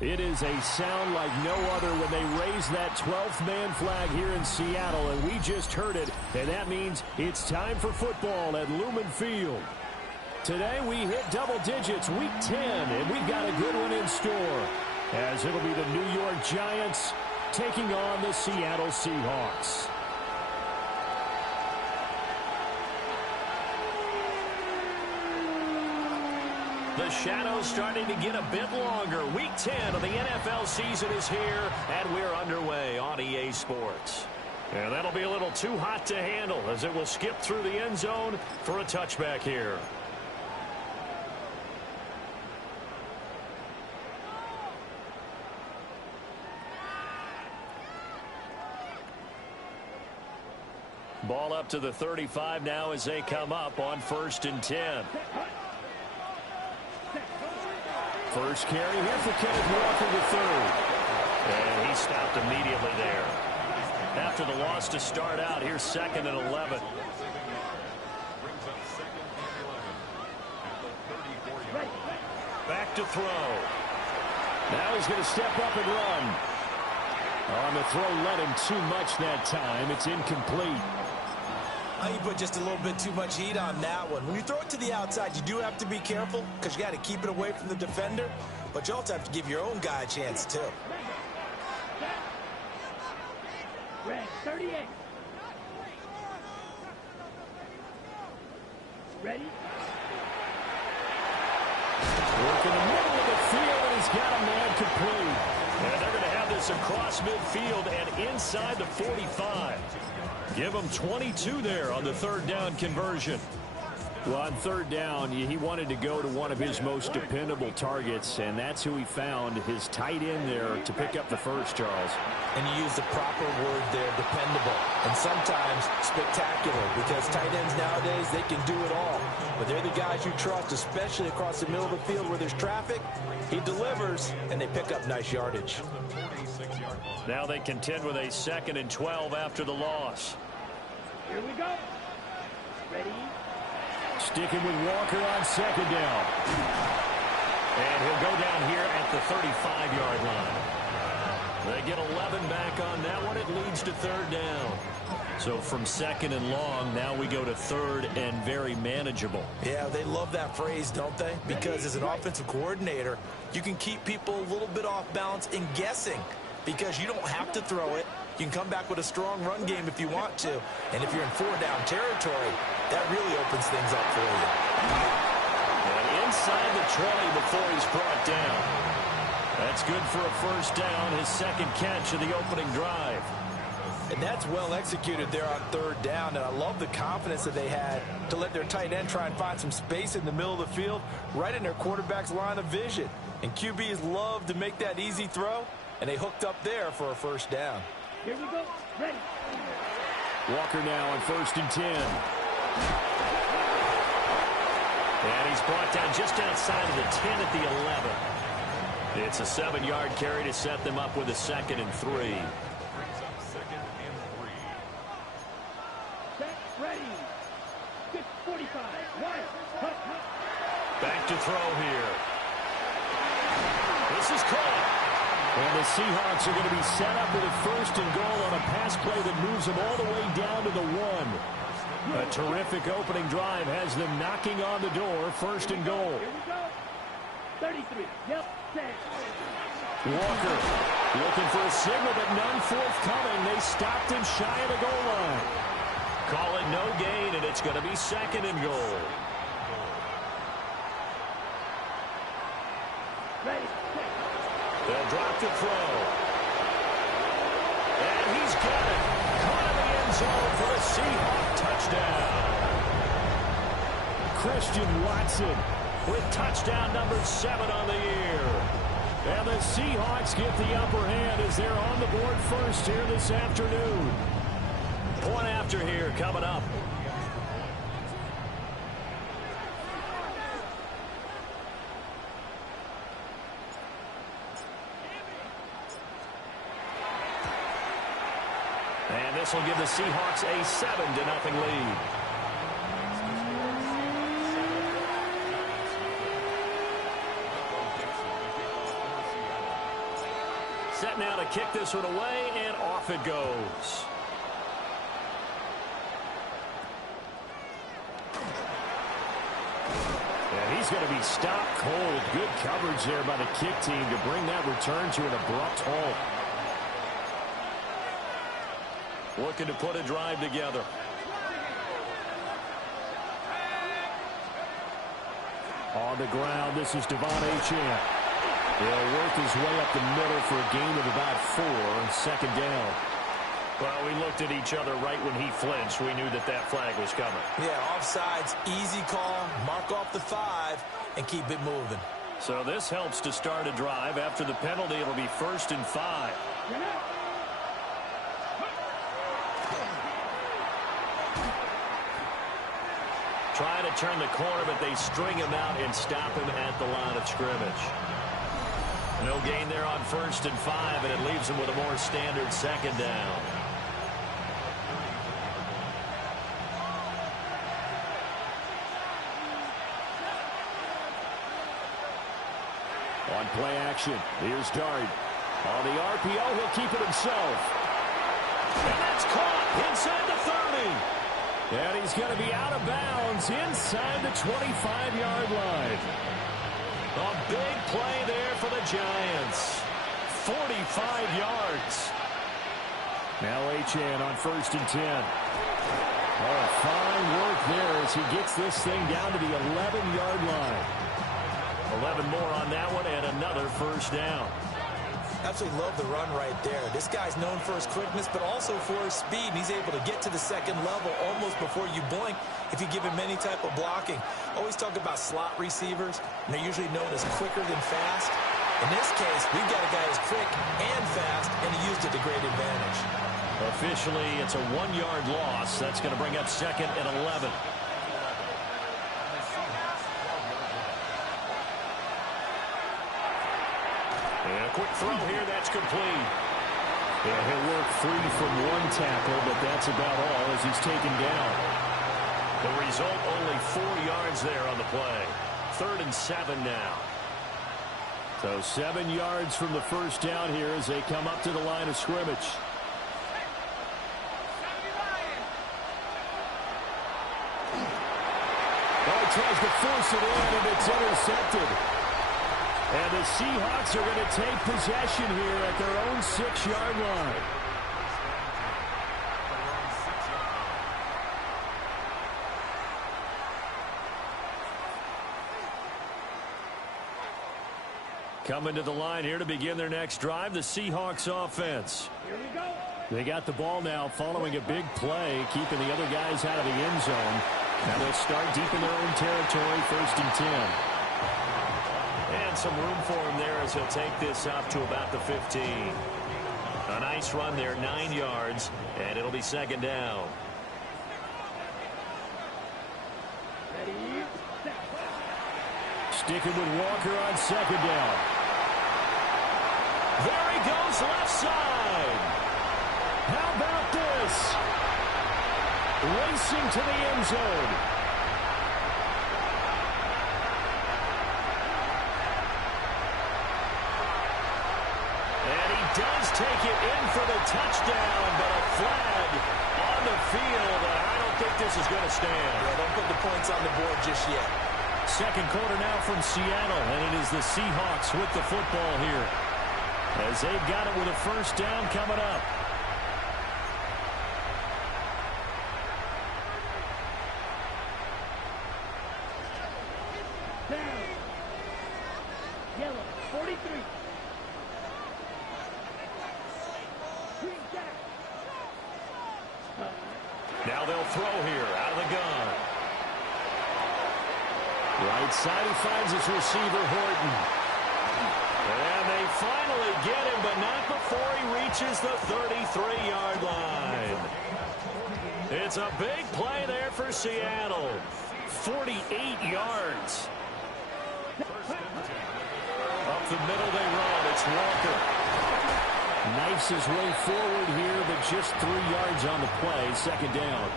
It is a sound like no other when they raise that 12th man flag here in Seattle, and we just heard it, and that means it's time for football at Lumen Field. Today we hit double digits, week 10, and we've got a good one in store, as it'll be the New York Giants taking on the Seattle Seahawks. The shadow's starting to get a bit longer. Week 10 of the NFL season is here, and we're underway on EA Sports. And that'll be a little too hot to handle as it will skip through the end zone for a touchback here. Ball up to the 35 now as they come up on 1st and 10. First carry here for Kenneth Walker, the third. And he stopped immediately there. After the loss to start out, here's 2nd and 11. Back to throw. Now he's going to step up and run. On the throw, let him too much that time. It's incomplete. You put just a little bit too much heat on that one. When you throw it to the outside, you do have to be careful because you got to keep it away from the defender, but you also have to give your own guy a chance too. Red 38. Ready? Work in the middle of the field, and he's got a man complete. And they're going to have this across midfield and inside the 45. Give him 22 there on the 3rd down conversion. Well, on 3rd down, he wanted to go to one of his most dependable targets, and that's who he found, his tight end there, to pick up the first, Charles. And you use the proper word there, dependable, and sometimes spectacular, because tight ends nowadays, they can do it all. But they're the guys you trust, especially across the middle of the field where there's traffic. He delivers, and they pick up nice yardage. Now they contend with a 2nd and 12 after the loss. Here we go. Ready? Sticking with Walker on 2nd down. And he'll go down here at the 35-yard line. They get 11 back on that one. It leads to 3rd down. So from 2nd and long, now we go to 3rd and very manageable. Yeah, they love that phrase, don't they? Because as an offensive coordinator, you can keep people a little bit off balance and guessing because you don't have to throw it. You can come back with a strong run game if you want to. And if you're in 4-down territory, that really opens things up for you. And inside the 20 before he's brought down. That's good for a 1st down, his 2nd catch of the opening drive. And that's well executed there on 3rd down. And I love the confidence that they had to let their tight end try and find some space in the middle of the field, right in their quarterback's line of vision. And QBs love to make that easy throw, and they hooked up there for a 1st down. Here we go. Ready. Walker now on 1st and 10. And he's brought down just outside of the 10 at the 11. It's a 7-yard carry to set them up with a 2nd and 3. Set. Ready. Good 45. Right. Back to throw here. This is caught. And the Seahawks are going to be set up with a 1st and goal on a pass play that moves them all the way down to the 1. A terrific opening drive has them knocking on the door, 1st and goal. Here we go. 33. Yep. Set. Walker looking for a signal, but none forthcoming. They stopped him shy of the goal line. Call it no gain, and it's going to be 2nd and goal. Ready. They'll drop the throw. And he's got it. Caught in the end zone for the Seahawk touchdown. Christian Watson with touchdown number 7 on the year. And the Seahawks get the upper hand as they're on the board first here this afternoon. Point after here coming up. And this will give the Seahawks a 7-0 lead. set now to kick this one away, and off it goes. And he's going to be stopped cold. Good coverage there by the kick team to bring that return to an abrupt halt. Looking to put a drive together. On the ground, this is Devon Achane. He'll work his way up the middle for a gain of about 4, second down. Well, we looked at each other right when he flinched. We knew that that flag was coming. Yeah, offsides, easy call, mark off the 5, and keep it moving. So this helps to start a drive. After the penalty, it'll be 1st and 5. Trying to turn the corner, but they string him out and stop him at the line of scrimmage. No gain there on 1st and 5, and it leaves him with a more standard second down. On play action, here's Dart. On the RPO, he'll keep it himself. And that's caught inside the 30. And he's going to be out of bounds inside the 25-yard line. A big play there for the Giants. 45 yards. Now Achane on 1st and 10. Oh, fine work there as he gets this thing down to the 11-yard line. 11 more on that one and another 1st down. Absolutely love the run right there. This guy's known for his quickness, but also for his speed. And he's able to get to the second level almost before you blink if you give him any type of blocking. Always talk about slot receivers, and they're usually known as quicker than fast. In this case, we've got a guy who's quick and fast, and he used it to great advantage. Officially, it's a 1-yard loss. That's going to bring up 2nd and 11. And a quick throw here, that's complete. Yeah, he'll work free from one tackle, but that's about all as he's taken down. The result, only 4 yards there on the play. 3rd and 7 now. So 7 yards from the 1st down here as they come up to the line of scrimmage. Oh, tries to force it in, and it's intercepted. And the Seahawks are going to take possession here at their own 6-yard line. Coming to the line here to begin their next drive, the Seahawks offense. Here we go. They got the ball now following a big play, keeping the other guys out of the end zone. Now they'll start deep in their own territory, 1st and 10. And some room for him there as he'll take this up to about the 15. A nice run there, 9 yards, and it'll be 2nd down. Ready, set. Sticking with Walker on 2nd down. There he goes, left side. How about this? Racing to the end zone. Does take it in for the touchdown, but a flag on the field, and I don't think this is going to stand. Yeah, don't put the points on the board just yet. 2nd quarter now from Seattle, and it is the Seahawks with the football here as they've got it with a 1st down coming up. Down. Yellow, 43. Now they'll throw here out of the gun. Right side, he finds his receiver, Horton. And they finally get him, but not before he reaches the 33-yard line. It's a big play there for Seattle. 48 yards. Up the middle they run. It's Walker. Knifes his way forward here, but just 3 yards on the play, 2nd down.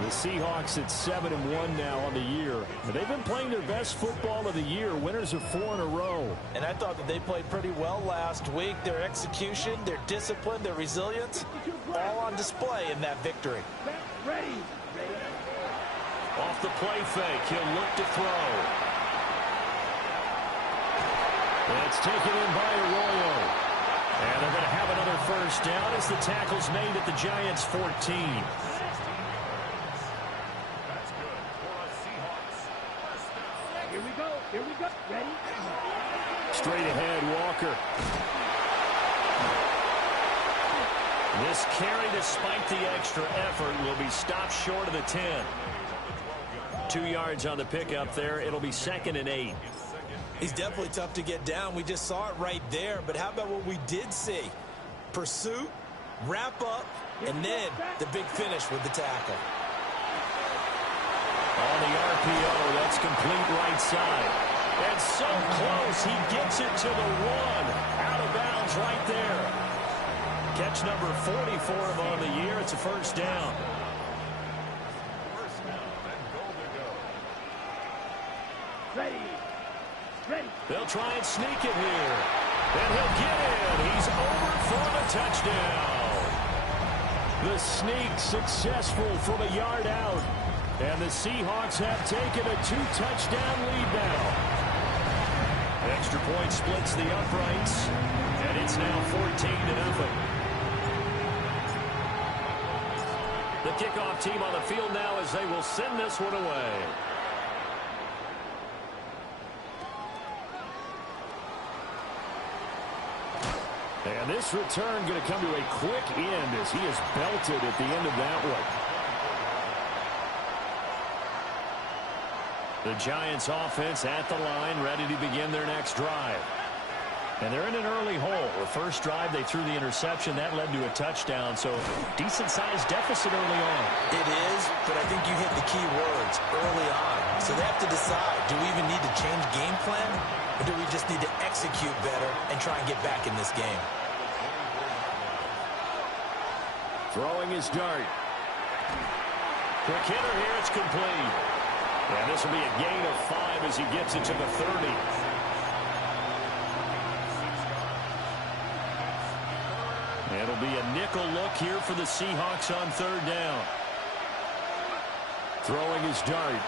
The Seahawks at 7-1 now on the year. They've been playing their best football of the year. Winners of 4 in a row. And I thought that they played pretty well last week. Their execution, their discipline, their resilience, all on display in that victory. Ready. Off the play fake, he'll look to throw. That's taken in by Arroyo. And they're going to have another first down as the tackle's made at the Giants' 14. Here we go. Ready? Straight ahead, Walker. This carry, despite the extra effort, will be stopped short of the 10. 2 yards on the pickup there. It'll be 2nd and 8. He's definitely tough to get down. We just saw it right there. But how about what we did see? Pursuit, wrap up, and then the big finish with the tackle. On the RPO, that's complete right side. And so close, he gets it to the 1. Out of bounds right there. Catch number 40 for him on the year. It's a first down. Ready. They'll try and sneak it here. And he'll get in. He's over for the touchdown. The sneak successful from a yard out. And the Seahawks have taken a 2-touchdown lead now. Extra point splits the uprights. And it's now 14-0. The kickoff team on the field now as they will send this one away. And this return going to come to a quick end as he is belted at the end of that one. The Giants offense at the line, ready to begin their next drive. And they're in an early hole. The first drive, they threw the interception. That led to a touchdown, so decent-sized deficit early on. It is, but I think you hit the key words early on. So they have to decide, do we even need to change game plan, or do we just need to execute better and try and get back in this game? Throwing his dart. Quick hitter here, it's complete. And this will be a gain of 5 as he gets it to the 30. It'll be a nickel look here for the Seahawks on 3rd down. Throwing his dart.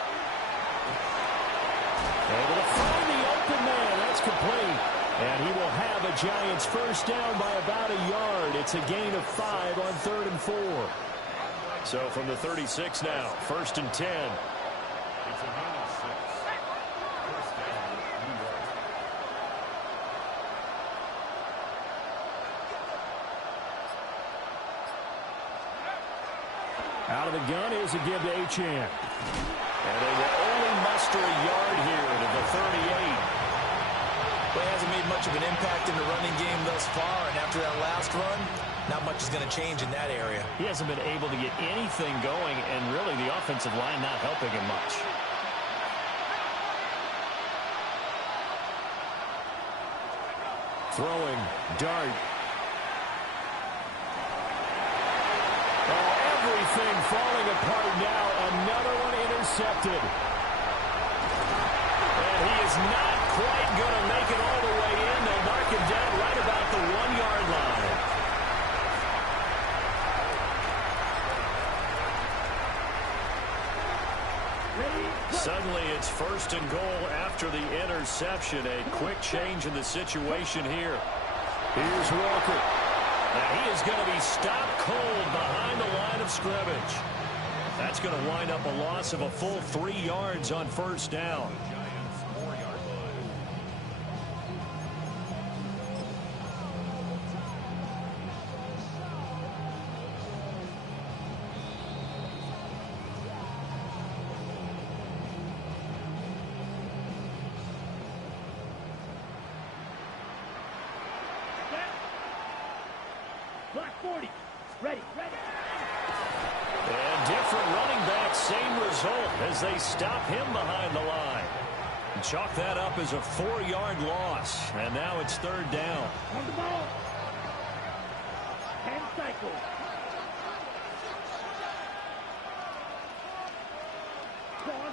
Able to find the open man. That's complete. And he will have a Giants first down by about a yard. It's a gain of 5 on 3rd and 4. So from the 36 now, 1st and 10. Out of the gun, here's a give to Achane. And they will only muster a yard here to the 38. Well, he hasn't made much of an impact in the running game thus far, and after that last run, not much is going to change in that area. He hasn't been able to get anything going, and really the offensive line not helping him much. Throwing, dart. Everything falling apart now. Another one intercepted. And he is not quite going to make it all the way in. They'll mark him down right about the 1-yard line. Suddenly it's 1st and goal after the interception. A quick change in the situation here. Here's Walker. Now he is going to be stopped cold behind the line of scrimmage. That's going to wind up a loss of a full 3 yards on 1st down. Block 40. Ready. And different running backs, same result as they stop him behind the line. And chalk that up as a 4-yard loss. And now it's 3rd down. On the ball. 10 cycles.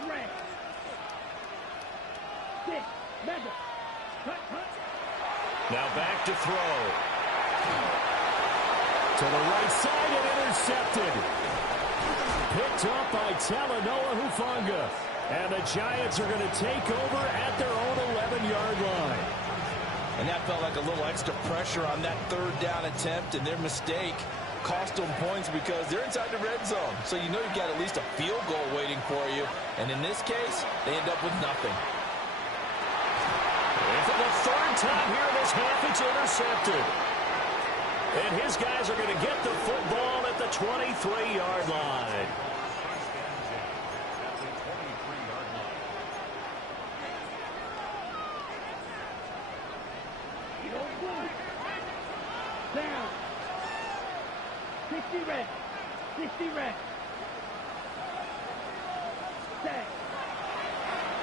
red. 6, mega. Cut, cut. Now back to throw. To the right side and intercepted. Picked up by Talanoa Hufanga. And the Giants are going to take over at their own 11-yard line. And that felt like a little extra pressure on that third down attempt, and their mistake cost them points because they're inside the red zone. So you know you've got at least a field goal waiting for you. And in this case, they end up with nothing. And for the third time here in this half, it's intercepted. And his guys are going to get the football at the 23-yard line. Down. 60 red. 60 red. Set.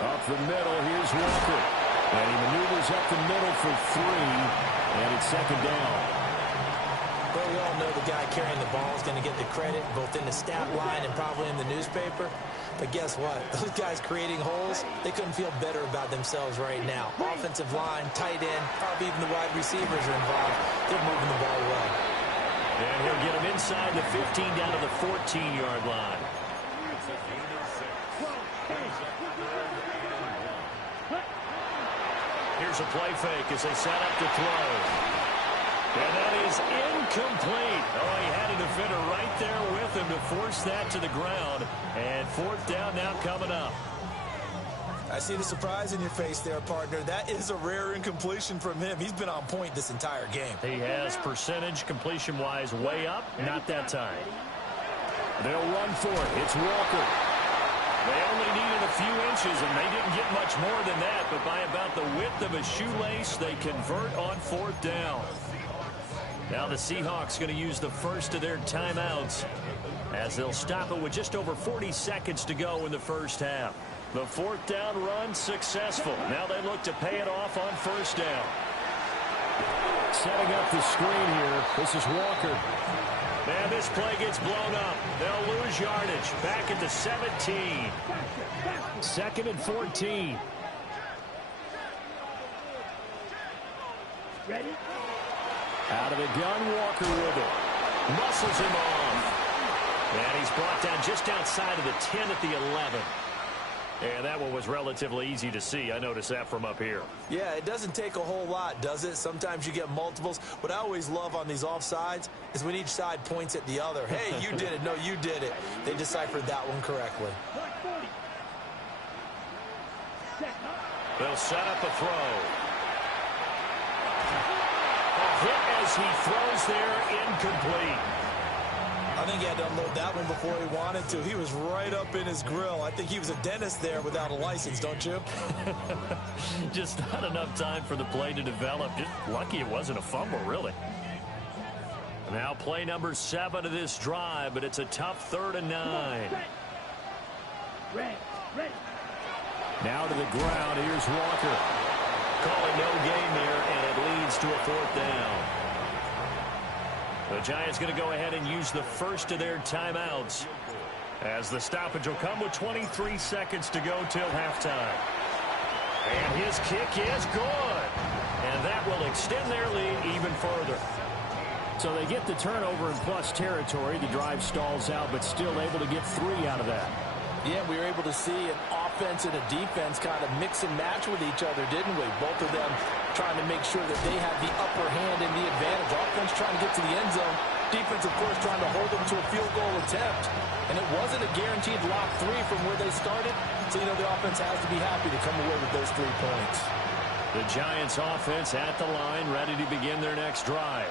Up the middle, here's Walker. And he maneuvers up the middle for 3. And it's second down. Well, we all know the guy carrying the ball is going to get the credit both in the stat line and probably in the newspaper. But guess what? Those guys creating holes, they couldn't feel better about themselves right now. Offensive line, tight end, probably even the wide receivers are involved. They're moving the ball well. And he'll get him inside the 15 down to the 14-yard line. Here's a play fake as they set up to throw. And that is incomplete. Oh, he had a defender right there with him to force that to the ground. And fourth down now coming up. I see the surprise in your face there, partner. That is a rare incompletion from him. He's been on point this entire game. He has percentage completion-wise way up. Not that time. They'll run for it. It's Walker. They only needed a few inches, and they didn't get much more than that. But by about the width of a shoelace, they convert on fourth down. Now the Seahawks going to use the first of their timeouts as they'll stop it with just over 40 seconds to go in the first half. The fourth down run successful. Now they look to pay it off on first down. Setting up the screen here. This is Walker. Man, this play gets blown up. They'll lose yardage. Back at the 17. Second and 14. Ready? Out of the gun, Walker with it. Muscles him off. And he's brought down just outside of the 10 at the 11. And that one was relatively easy to see. I noticed that from up here. Yeah, it doesn't take a whole lot, does it? Sometimes you get multiples. What I always love on these offsides is when each side points at the other. Hey, you did it. No, you did it. They deciphered that one correctly. They'll set up a throw. A hit as he throws there, incomplete. I think he had to unload that one before he wanted to. He was right up in his grill. I think he was a dentist there without a license, don't you? Just not enough time for the play to develop. Just lucky it wasn't a fumble, really. Now play number 7 of this drive, but it's a tough 3rd and 9. Ready. Now to the ground. Here's Walker. Calling no gain there, and it leads to a 4th down. The Giants going to go ahead and use the first of their timeouts as the stoppage will come with 23 seconds to go till halftime. And his kick is good. And that will extend their lead even further. So they get the turnover in plus territory. The drive stalls out, but still able to get 3 out of that. Yeah, we were able to see an offense and a defense kind of mix and match with each other, didn't we? Both of them trying to make sure that they had the upper hand and the advantage. Offense trying to get to the end zone. Defense, of course, trying to hold them to a field goal attempt. And it wasn't a guaranteed lock 3 from where they started. So, you know, the offense has to be happy to come away with those 3 points. The Giants offense at the line, ready to begin their next drive.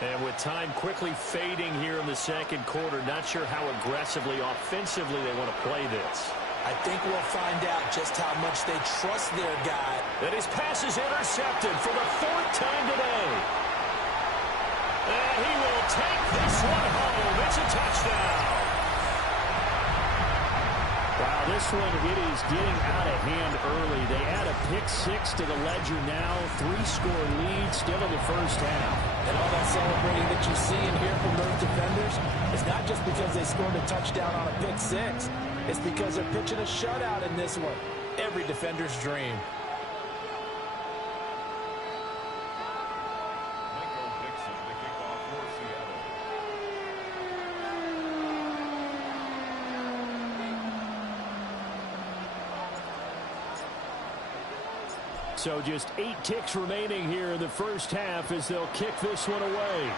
And with time quickly fading here in the second quarter, not sure how aggressively, offensively they want to play this. I think we'll find out just how much they trust their guy. And his pass is intercepted for the 4th time today. And he will take this one home. It's a touchdown. Wow, this one, it is getting out of hand early. They add a pick-6 to the ledger now. 3-score lead still in the first half. And all that celebrating that you see and hear from those defenders is not just because they scored a touchdown on a pick-6. It's because they're pitching a shutout in this one. Every defender's dream. So just 8 ticks remaining here in the first half as they'll kick this one away.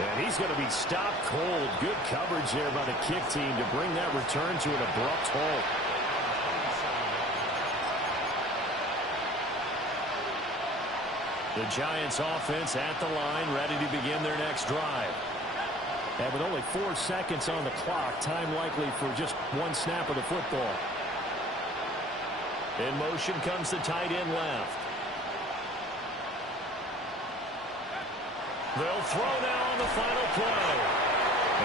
And he's going to be stopped cold. Good coverage there by the kick team to bring that return to an abrupt halt. The Giants offense at the line, ready to begin their next drive. And with only 4 seconds on the clock, time likely for just one snap of the football. In motion comes the tight end left. They'll throw now on the final play.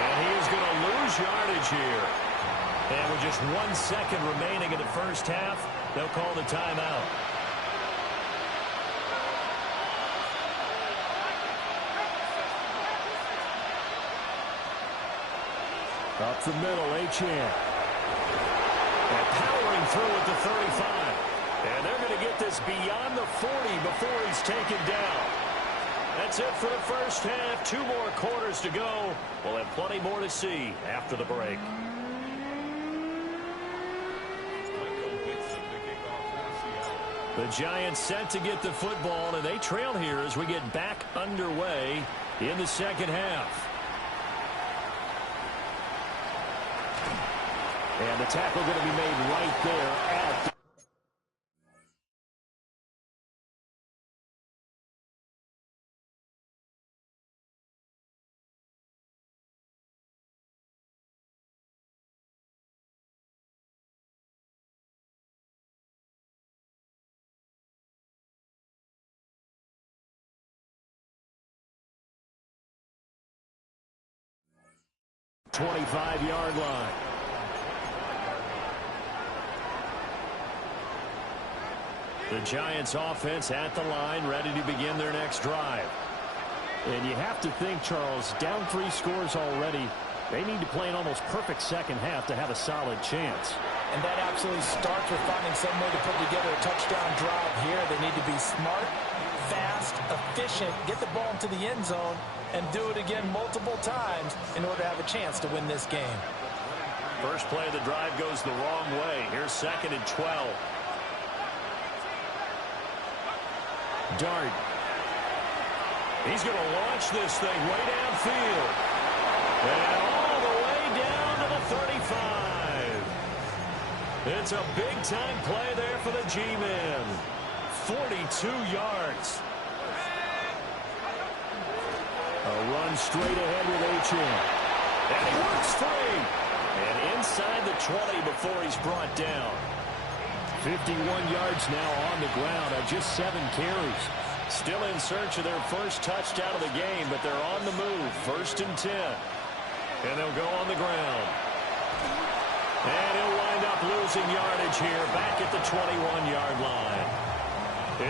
And he is going to lose yardage here. And with just 1 second remaining in the first half, they'll call the timeout. Up the middle, H.N. And powering through at the 35. And they're going to get this beyond the 40 before he's taken down. That's it for the first half. 2 more quarters to go. We'll have plenty more to see after the break. The Giants set to get the football, and they trail here as we get back underway in the second half. And the tackle going to be made right there at the '25-yard line. The Giants offense at the line, ready to begin their next drive. And you have to think, Charles, down 3 scores already. They need to play an almost perfect second half to have a solid chance. And that absolutely starts with finding some way to put together a touchdown drive here. They need to be smart, fast, efficient, get the ball into the end zone, and do it again multiple times in order to have a chance to win this game. First play of the drive goes the wrong way. Here's 2nd and 12. Dart. He's going to launch this thing way downfield. And all the way down to the 35. It's a big-time play there for the G-Men. 42 yards. A run straight ahead with H.N. And he works free. And inside the 20 before he's brought down. 51 yards now on the ground on just 7 carries. Still in search of their first touchdown of the game, but they're on the move. 1st and 10. And they'll go on the ground. And he'll wind up losing yardage here back at the 21-yard line.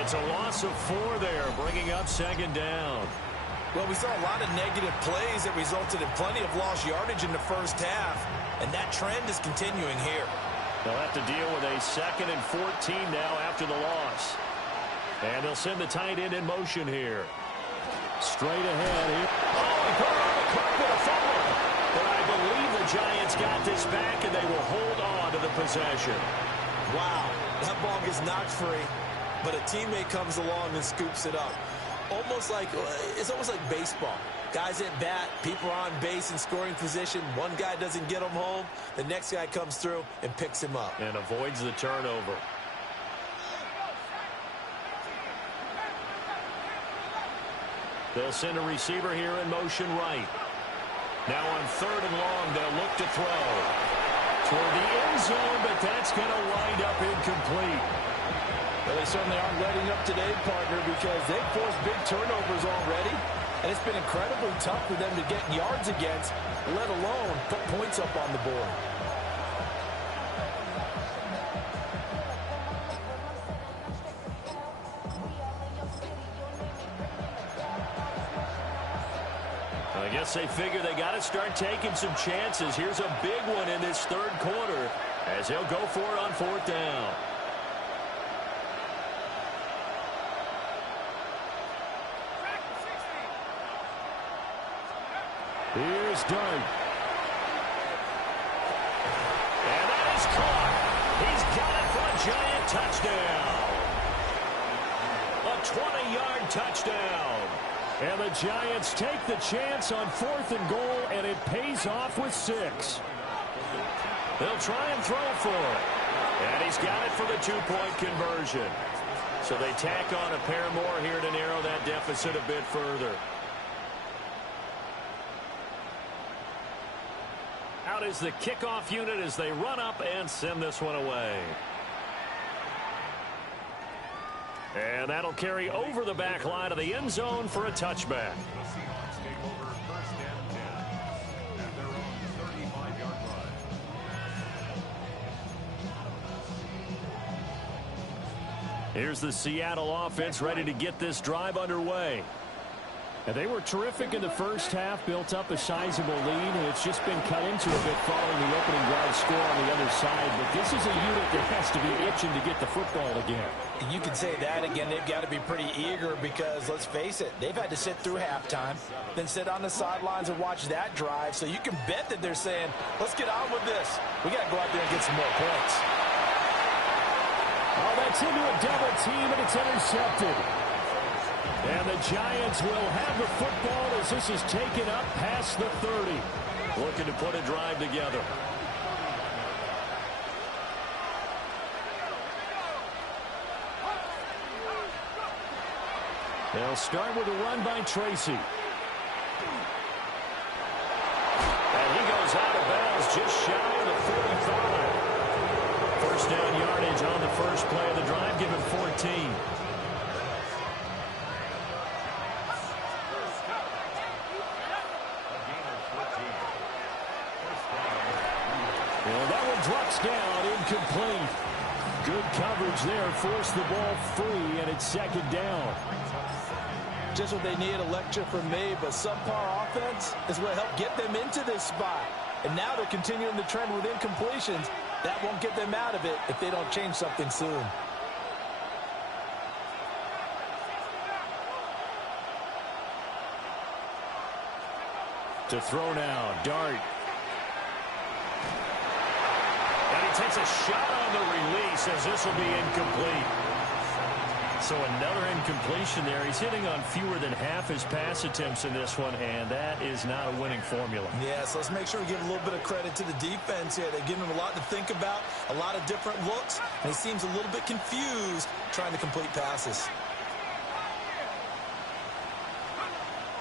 It's a loss of 4 there, bringing up 2nd down. Well, we saw a lot of negative plays that resulted in plenty of lost yardage in the first half, and that trend is continuing here. They'll have to deal with a 2nd and 14 now after the loss. And they'll send the tight end in motion here. Straight ahead here. Oh, he put it on the carpet, a fumble. But I believe the Giants got this back, and they will hold on to the possession. Wow, that ball gets knocked free, but a teammate comes along and scoops it up. It's almost like baseball. Guys at bat, people are on base in scoring position. One guy doesn't get him home. The next guy comes through and picks him up. And avoids the turnover. They'll send a receiver here in motion right. Now on 3rd and long, they'll look to throw. Toward the end zone, but that's going to wind up incomplete. Well, they certainly aren't letting up today, partner, because they've forced big turnovers already. And it's been incredibly tough for them to get yards against, let alone put points up on the board. I guess they figure they got to start taking some chances. Here's a big one in this third quarter as he'll go for it on fourth down. Here's Dart. And that is caught. He's got it for a giant touchdown. A 20-yard touchdown. And the Giants take the chance on 4th and goal, and it pays off with 6. They'll try and throw for it. And he's got it for the 2-point conversion. So they tack on a pair more here to narrow that deficit a bit further. Out is the kickoff unit as they run up and send this one away. And that'll carry over the back line of the end zone for a touchback. Here's the Seattle offense ready to get this drive underway. And they were terrific in the first half, built up a sizable lead, and it's just been cut into a bit following the opening drive score on the other side. But this is a unit that has to be itching to get the football again. You can say that again. They've got to be pretty eager because, let's face it, they've had to sit through halftime, then sit on the sidelines and watch that drive. So you can bet that they're saying, let's get on with this. We got to go out there and get some more points. Oh, that's into a double team, and it's intercepted. And the Giants will have the football as this is taken up past the 30. Looking to put a drive together. They'll start with a run by Tracy. And he goes out of bounds just shy of the 45. First down yardage on the first play of the drive, give him 14. Well, that one drops down, incomplete. Good coverage there, forced the ball free, and it's second down. Just what they need, a lecture from me, but subpar offense is what helped get them into this spot. And now they're continuing the trend with incompletions. That won't get them out of it if they don't change something soon. To throw now, Dart. And he takes a shot on the release as this will be incomplete. So another incompletion there. He's hitting on fewer than half his pass attempts in this one, and that is not a winning formula. Yes, let's make sure we give a little bit of credit to the defense here. They're giving him a lot to think about, a lot of different looks, and he seems a little bit confused trying to complete passes.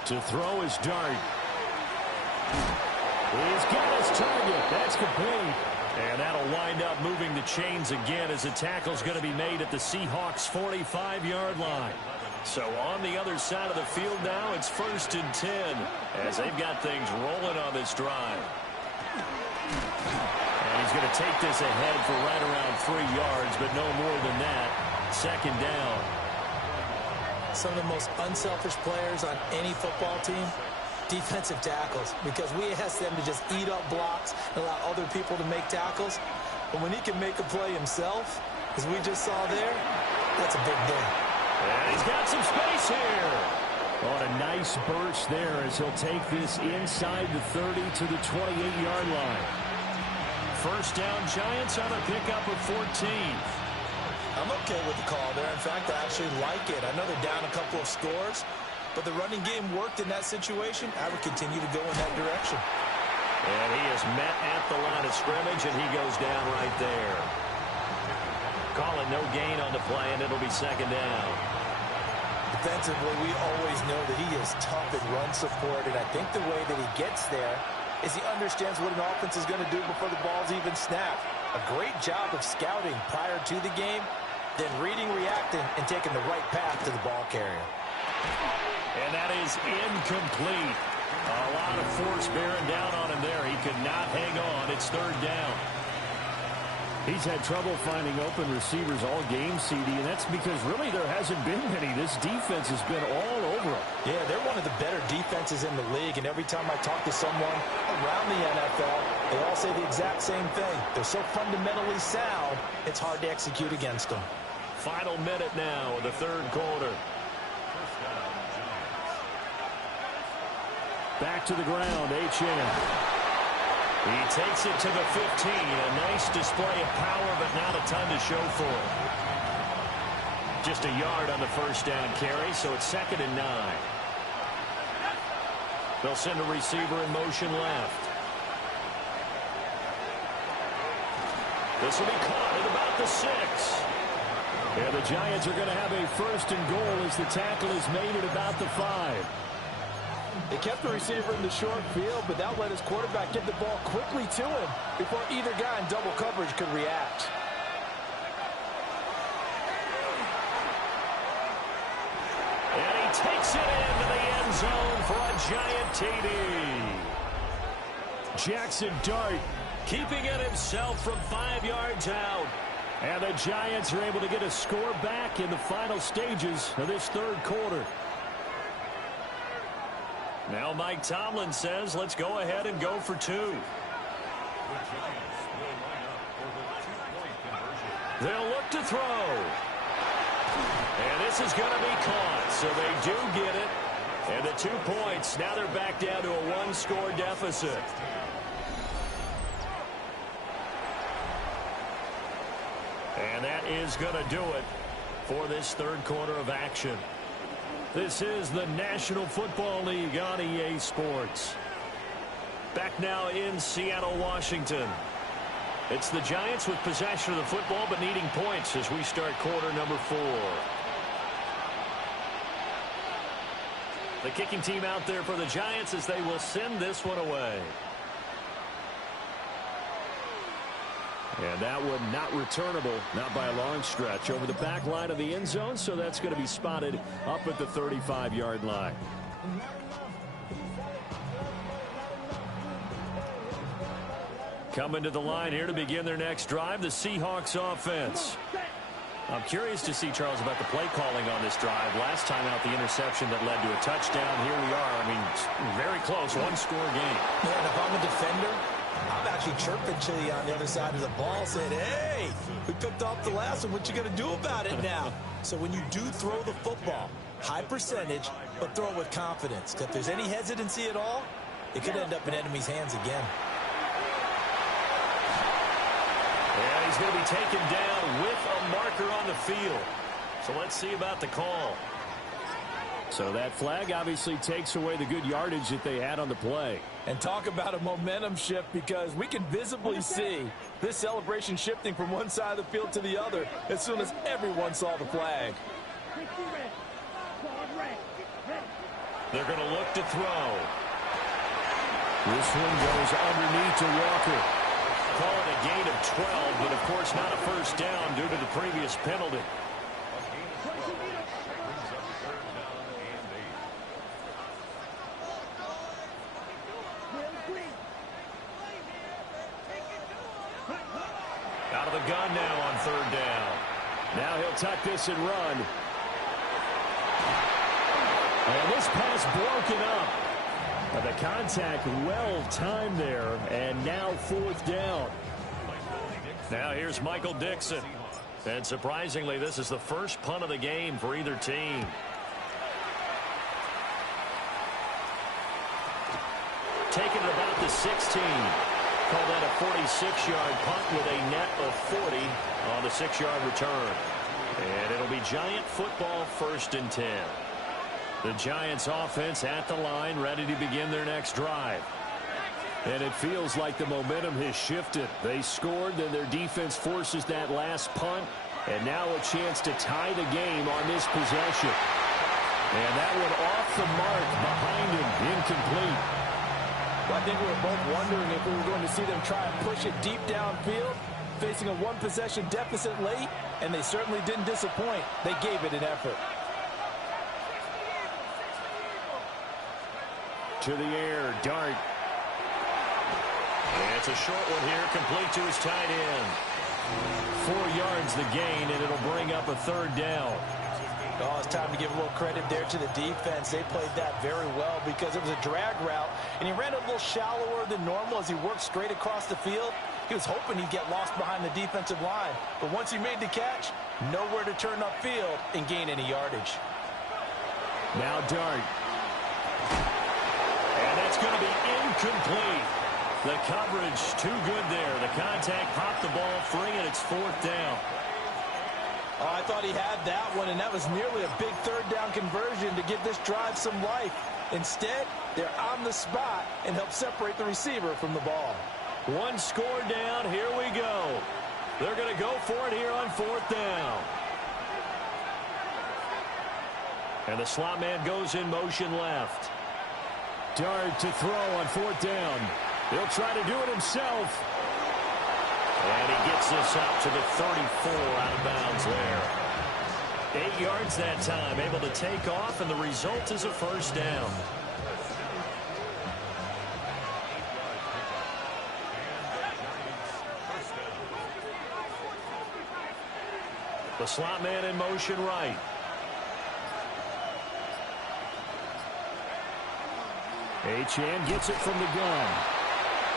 To throw is Dart. He's got his target. That's complete. And that'll wind up moving the chains again as the tackle's going to be made at the Seahawks' 45-yard line. So on the other side of the field now, it's 1st and 10 as they've got things rolling on this drive. And he's going to take this ahead for right around 3 yards, but no more than that. Second down. Some of the most unselfish players on any football team, defensive tackles, because we ask them to just eat up blocks and allow other people to make tackles. But when he can make a play himself, as we just saw there, that's a big deal. And he's got some space here. On a nice burst there as he'll take this inside the 30 to the 28-yard line. First down, Giants on a pickup of 14. I'm okay with the call there. In fact, I actually like it. I know they're down a couple of scores, but the running game worked in that situation. I would continue to go in that direction. And he is met at the line of scrimmage, and he goes down right there. Calling no gain on the play, and it'll be second down. Defensively, we always know that he is tough in run support, and I think the way that he gets there is he understands what an offense is going to do before the ball's even snapped. A great job of scouting prior to the game, then reading, reacting, and taking the right path to the ball carrier. And that is incomplete. A lot of force bearing down on him there. He could not hang on. It's third down. He's had trouble finding open receivers all game, CD, and that's because really there hasn't been many. This defense has been all over him. Yeah, they're one of the better defenses in the league, and every time I talk to someone around the NFL, they all say the exact same thing. They're so fundamentally sound, it's hard to execute against them. Final minute now of the third quarter. Back to the ground, HN. He takes it to the 15. A nice display of power, but not a ton to show for it. Just a yard on the first down carry, so it's 2nd and 9. They'll send a receiver in motion left. This will be caught at about the 6. Yeah, the Giants are going to have a 1st and goal as the tackle is made at about the 5. They kept the receiver in the short field, but that let his quarterback get the ball quickly to him before either guy in double coverage could react. And he takes it into the end zone for a giant TD. Jackson Dart keeping it himself from 5 yards out. And the Giants are able to get a score back in the final stages of this third quarter. Now Mike Tomlin says, let's go ahead and go for 2. They'll look to throw. And this is going to be caught, so they do get it. And the 2 points, now they're back down to a 1-score deficit. And that is going to do it for this third quarter of action. This is the National Football League on EA Sports. Back now in Seattle, Washington. It's the Giants with possession of the football but needing points as we start quarter number 4. The kicking team out there for the Giants as they will send this one away. And that one not returnable, not by a long stretch, over the back line of the end zone, so that's going to be spotted up at the 35-yard line. Coming to the line here to begin their next drive, the Seahawks offense. I'm curious to see, Charles, about the play calling on this drive. Last time out, the interception that led to a touchdown. Here we are. I mean, very close, 1-score game. Yeah, and if I'm a defender, I'm actually chirping to you on the other side of the ball, saying, hey, we picked off the last one. What you going to do about it now? So when you do throw the football, high percentage, but throw it with confidence. Because if there's any hesitancy at all, it could end up in enemy's hands again. And he's going to be taken down with a marker on the field. So let's see about the call. So that flag obviously takes away the good yardage that they had on the play. And talk about a momentum shift, because we can visibly see this celebration shifting from one side of the field to the other as soon as everyone saw the flag. They're going to look to throw. This one goes underneath to Walker. Call it a gain of 12, but of course not a first down due to the previous penalty. Out of the gun now on third down. Now he'll tuck this and run. And this pass broken up. The contact well timed there, and now 4th down. Now here's Michael Dixon. And surprisingly, this is the first punt of the game for either team. Taken at about the 16. Call that a 46-yard punt with a net of 40 on the 6-yard return. And it'll be Giant football, 1st and 10. The Giants offense at the line, ready to begin their next drive. And it feels like the momentum has shifted. They scored, then their defense forces that last punt. And now a chance to tie the game on this possession. And that one off the mark behind him, incomplete. Well, I think we were both wondering if we were going to see them try and push it deep downfield, facing a 1-possession deficit late, and they certainly didn't disappoint. They gave it an effort. To the air, Dart. And it's a short one here, complete to his tight end. 4 yards the gain, and it'll bring up a third down. Oh, it's time to give a little credit there to the defense. They played that very well because it was a drag route, and he ran a little shallower than normal as he worked straight across the field. He was hoping he'd get lost behind the defensive line, but once he made the catch, nowhere to turn upfield and gain any yardage. Now Dart. And that's going to be incomplete. The coverage too good there. The contact popped the ball free, and it's fourth down. Oh, I thought he had that one, and that was nearly a big third down conversion to give this drive some life. Instead, they're on the spot and help separate the receiver from the ball. One score down. Here we go. They're going to go for it here on fourth down. And the slot man goes in motion left. Dart to throw on fourth down. He'll try to do it himself. And he gets this up to the 34 out of bounds there. 8 yards that time, able to take off, and the result is a first down. The slot man in motion right. Achane gets it from the gun.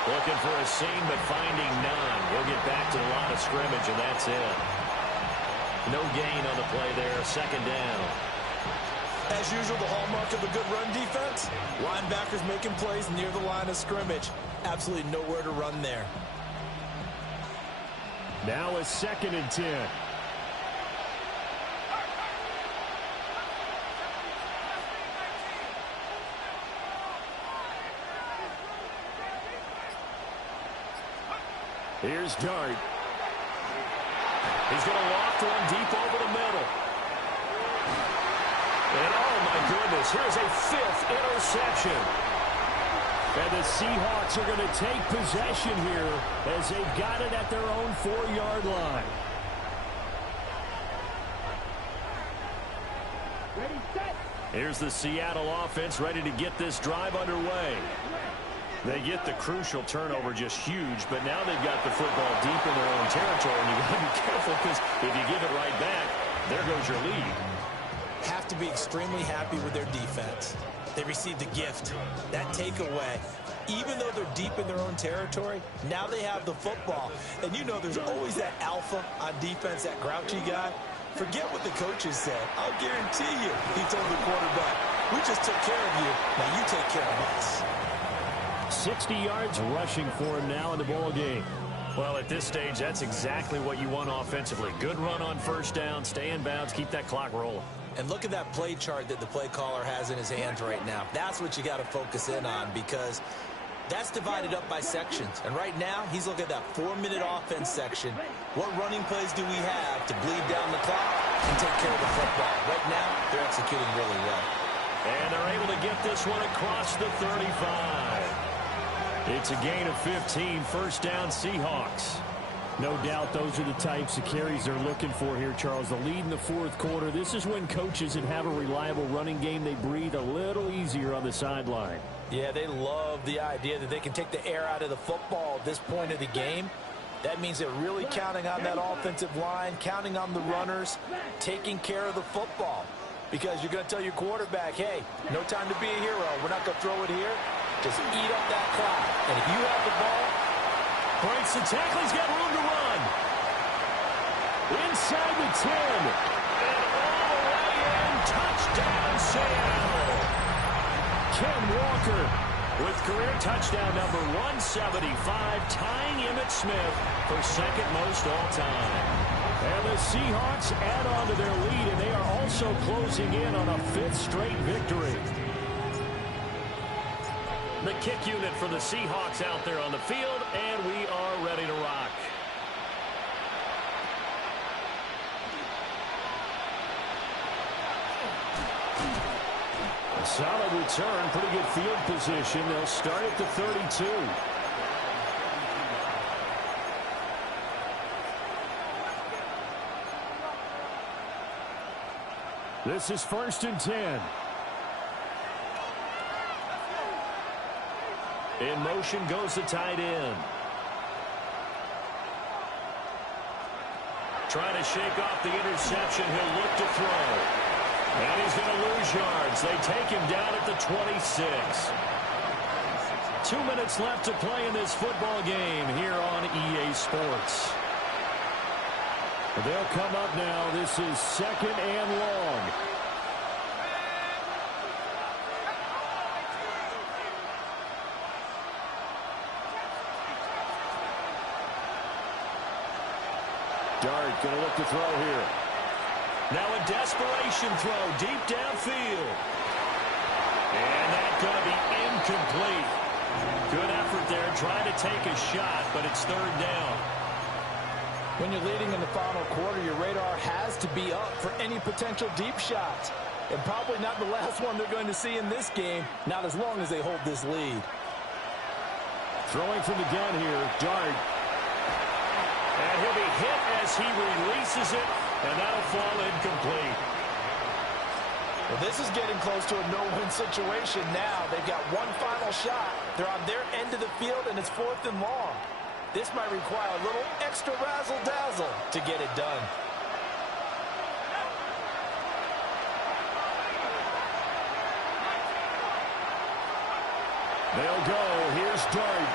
Looking for a seam, but finding none. He'll get back to the line of scrimmage, and that's it. No gain on the play there, second down. As usual, the hallmark of a good run defense, linebackers making plays near the line of scrimmage. Absolutely nowhere to run there. Now a 2nd and 10. Here's Dart. He's going to loft one deep over the middle. And oh my goodness, here's a 5th interception. And the Seahawks are going to take possession here as they've got it at their own 4-yard line. Ready, set. Here's the Seattle offense ready to get this drive underway. They get the crucial turnover just huge, but now they've got the football deep in their own territory, and you've got to be careful because if you give it right back, there goes your lead. Have to be extremely happy with their defense. They received a gift. That takeaway, even though they're deep in their own territory, now they have the football. And you know there's always that alpha on defense, that grouchy guy. Forget what the coaches said. I'll guarantee you, he told the quarterback, we just took care of you, now you take care of us. 60 yards rushing for him now in the ball game. Well, at this stage, that's exactly what you want offensively. Good run on first down, stay in bounds, keep that clock rolling. And look at that play chart that the play caller has in his hands right now. That's what you got to focus in on because that's divided up by sections. And right now, he's looking at that 4-minute offense section. What running plays do we have to bleed down the clock and take care of the football? Right now, they're executing really well. And they're able to get this one across the 35. It's a gain of 15, first down Seahawks. No doubt those are the types of carries they're looking for here, Charles. The lead in the fourth quarter. This is when coaches that have a reliable running game, they breathe a little easier on the sideline. Yeah, they love the idea that they can take the air out of the football at this point of the game. That means they're really counting on that offensive line, counting on the runners, taking care of the football. Because you're going to tell your quarterback, hey, no time to be a hero. We're not going to throw it here. Just eat up that clock. And if you have the ball, breaks the tackle. He's got room to run. Inside the 10. And all the way in. Touchdown, Seattle. Ken Walker with career touchdown number 175, tying Emmitt Smith for second most all time. And the Seahawks add on to their lead, and they are also closing in on a 5th straight victory. The kick unit for the Seahawks out there on the field, and we are ready to rock. A solid return, pretty good field position. They'll start at the 32. This is 1st and 10. In motion goes the tight end. Trying to shake off the interception. He'll look to throw. And he's going to lose yards. They take him down at the 26. 2 minutes left to play in this football game here on EA Sports. They'll come up now. This is 2nd and long. Dart going to look to throw here. Now a desperation throw deep downfield. And that's going to be incomplete. Good effort there trying to take a shot, but it's 3rd down. When you're leading in the final quarter, your radar has to be up for any potential deep shots. And probably not the last one they're going to see in this game, not as long as they hold this lead. Throwing from the gun here, Dart. And he'll be hit as he releases it, and that'll fall incomplete. Well, this is getting close to a no-win situation now. They've got one final shot. They're on their end of the field, and it's 4th and long. This might require a little extra razzle-dazzle to get it done. They'll go. Here's Dart.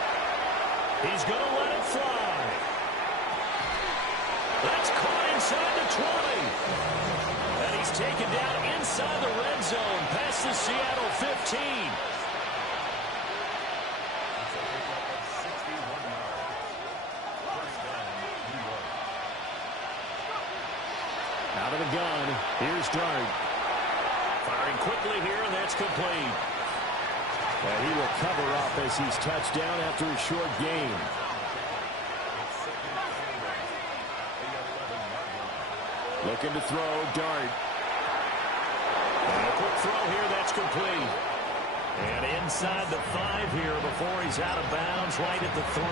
He's going to let it fly. That's caught inside the 20. And he's taken down inside the red zone past the Seattle 15. Out of the gun. Here's Dart. Firing quickly here, and that's complete. And he will cover up as he's touched down after a short gain. Looking to throw, Dart. And a quick throw here, that's complete. And inside the 5 here before he's out of bounds, right at the 3.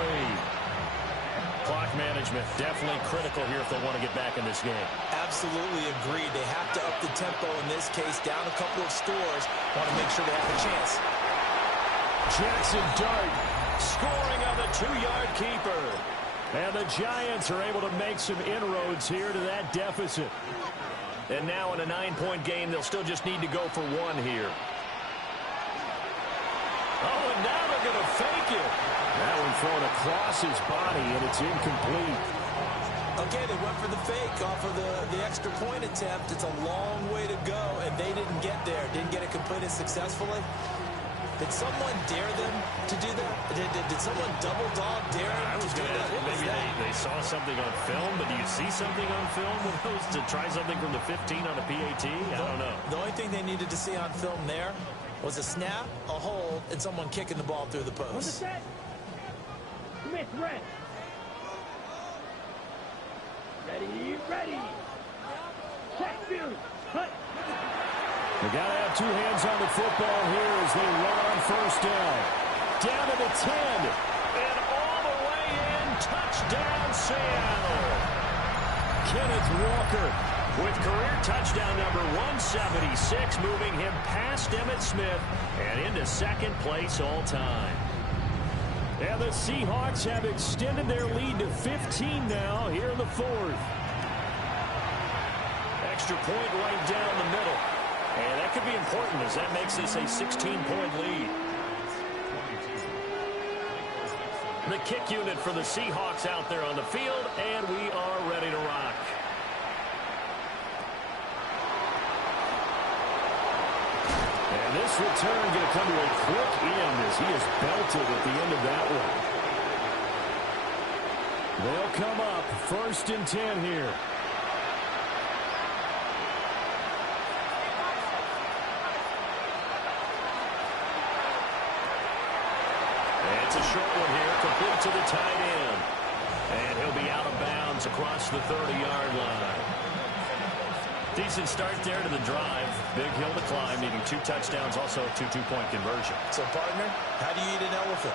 Clock management, definitely critical here if they want to get back in this game. Absolutely agreed. They have to up the tempo in this case, down a couple of scores. Want to make sure they have a chance. Jackson Dart Scoring on the 2-yard keeper. And the Giants are able to make some inroads here to that deficit. And now in a 9-point game, they'll still just need to go for 1 here. Oh, and now they're going to fake it. That one thrown across his body, and it's incomplete. Okay, they went for the fake off of the extra point attempt. It's a long way to go, and they didn't get there. Didn't get it completed successfully. Did someone dare them to do that? Did someone double dog dare them I was to do going to that? ask, What was maybe that? they saw something on film, but do you see something on film with those to try something from the 15 on a PAT? I don't know. The only thing they needed to see on film there was a snap, a hold, and someone kicking the ball through the On the post. set. Smith, red. Ready. Check, two, cut. They got to have 2 hands on the football here as they run on 1st down. Down to the 10. And all the way in, touchdown Seattle. Kenneth Walker With career touchdown number 176, moving him past Emmitt Smith and into 2nd place all time. And the Seahawks have extended their lead to 15 now here in the 4th. Extra point right down the middle. And that could be important as that makes this a 16-point lead. The kick unit for the Seahawks out there on the field, and we are ready to rock. And this return going to come to a quick end as he is belted at the end of that one. They'll come up 1st and 10 here. It's a short one here, complete to the tight end. And he'll be out of bounds across the 30-yard line. Decent start there to the drive. Big hill to climb, needing 2 touchdowns, also a 2 two-point conversion. So, partner, how do you eat an elephant?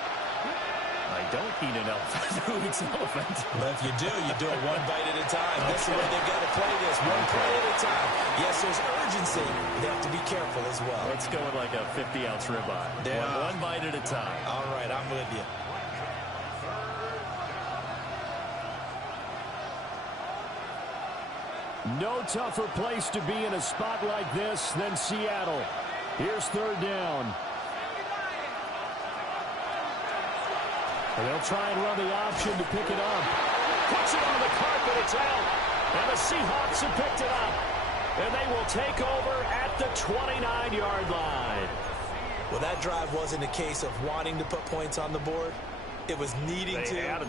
I don't eat an elephant. Who eats an elephant? But if you do it one bite at a time. That's the way they've got to play this, one play at a time. Yes, there's urgency. They have to be careful as well. Let's go with like a 50-ounce ribeye. Yeah. One bite at a time. All right, I'm with you. No tougher place to be in a spot like this than Seattle. Here's third down. And they'll try and run the option to pick it up. Puts it on the carpet. It's out. And the Seahawks have picked it up. And they will take over at the 29-yard line. Well, that drive wasn't a case of wanting to put points on the board. It was needing having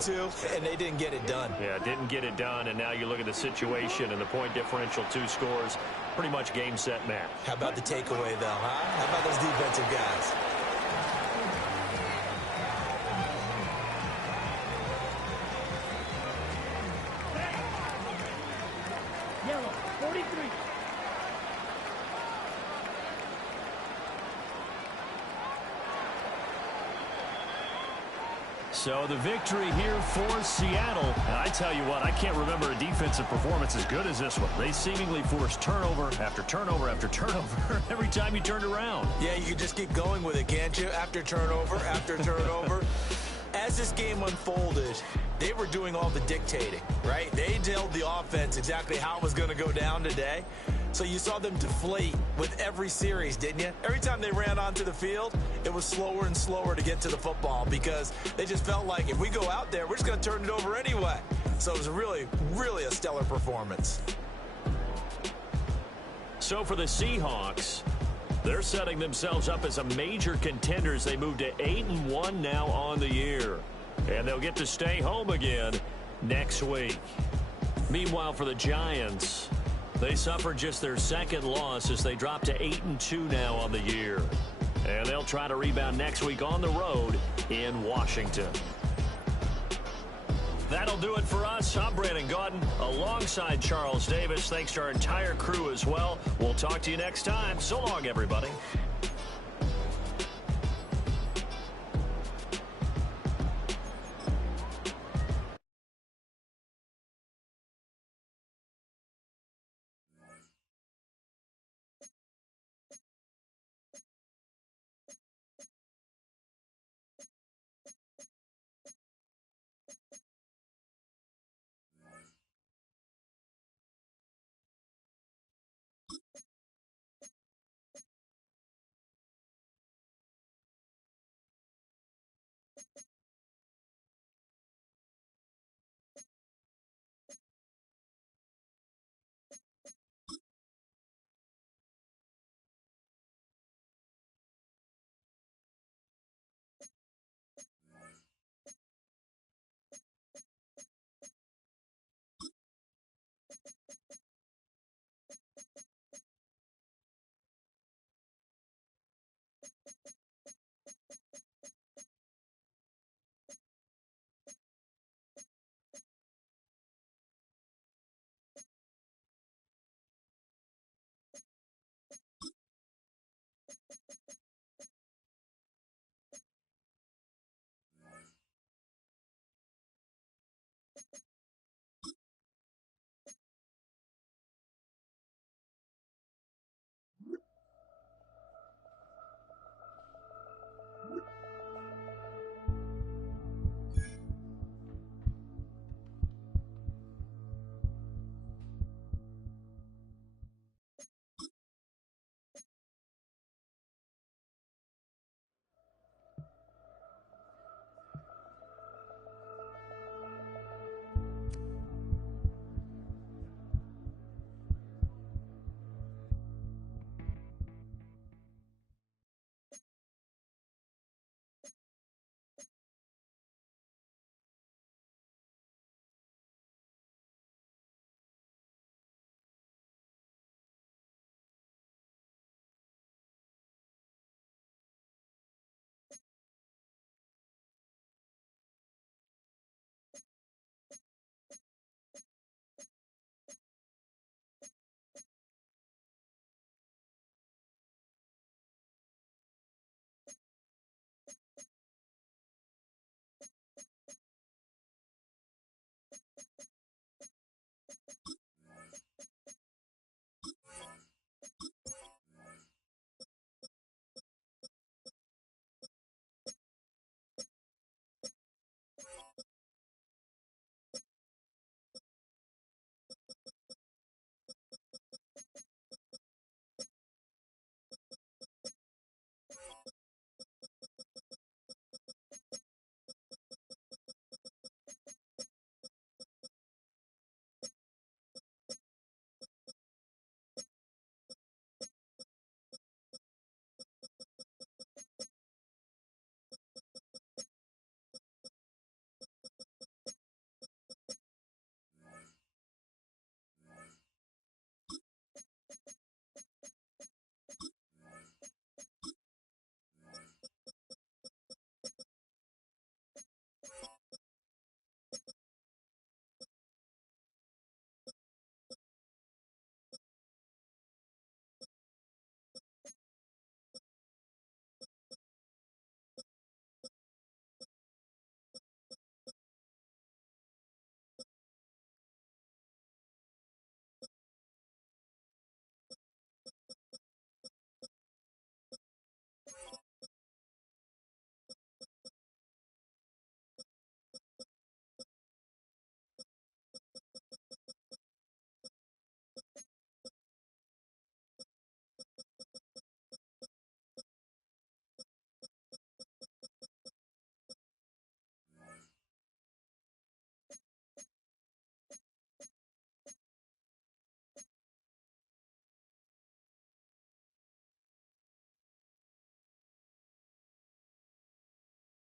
to, and they didn't get it done. Yeah, didn't get it done, and now you look at the situation and the point differential, 2 scores, pretty much game, set, match. How about the takeaway, though, huh? How about those defensive guys? Yellow, 43. So the victory here for Seattle. And I tell you what, I can't remember a defensive performance as good as this one. They seemingly forced turnover after turnover after turnover every time you turned around. Yeah, you can just keep going with it, can't you? After turnover, after turnover. As this game unfolded, they were doing all the dictating, right? They told the offense exactly how it was going to go down today. So you saw them deflate with every series, didn't you? Every time they ran onto the field, it was slower and slower to get to the football because they just felt like if we go out there, we're just going to turn it over anyway. So it was really, really a stellar performance. So for the Seahawks, they're setting themselves up as a major contender as they move to 8-1 now on the year. And they'll get to stay home again next week. Meanwhile, for the Giants, they suffered just their second loss as they drop to 8-2 now on the year. And they'll try to rebound next week on the road in Washington. That'll do it for us. I'm Brandon Gaudin alongside Charles Davis. Thanks to our entire crew as well. We'll talk to you next time. So long, everybody.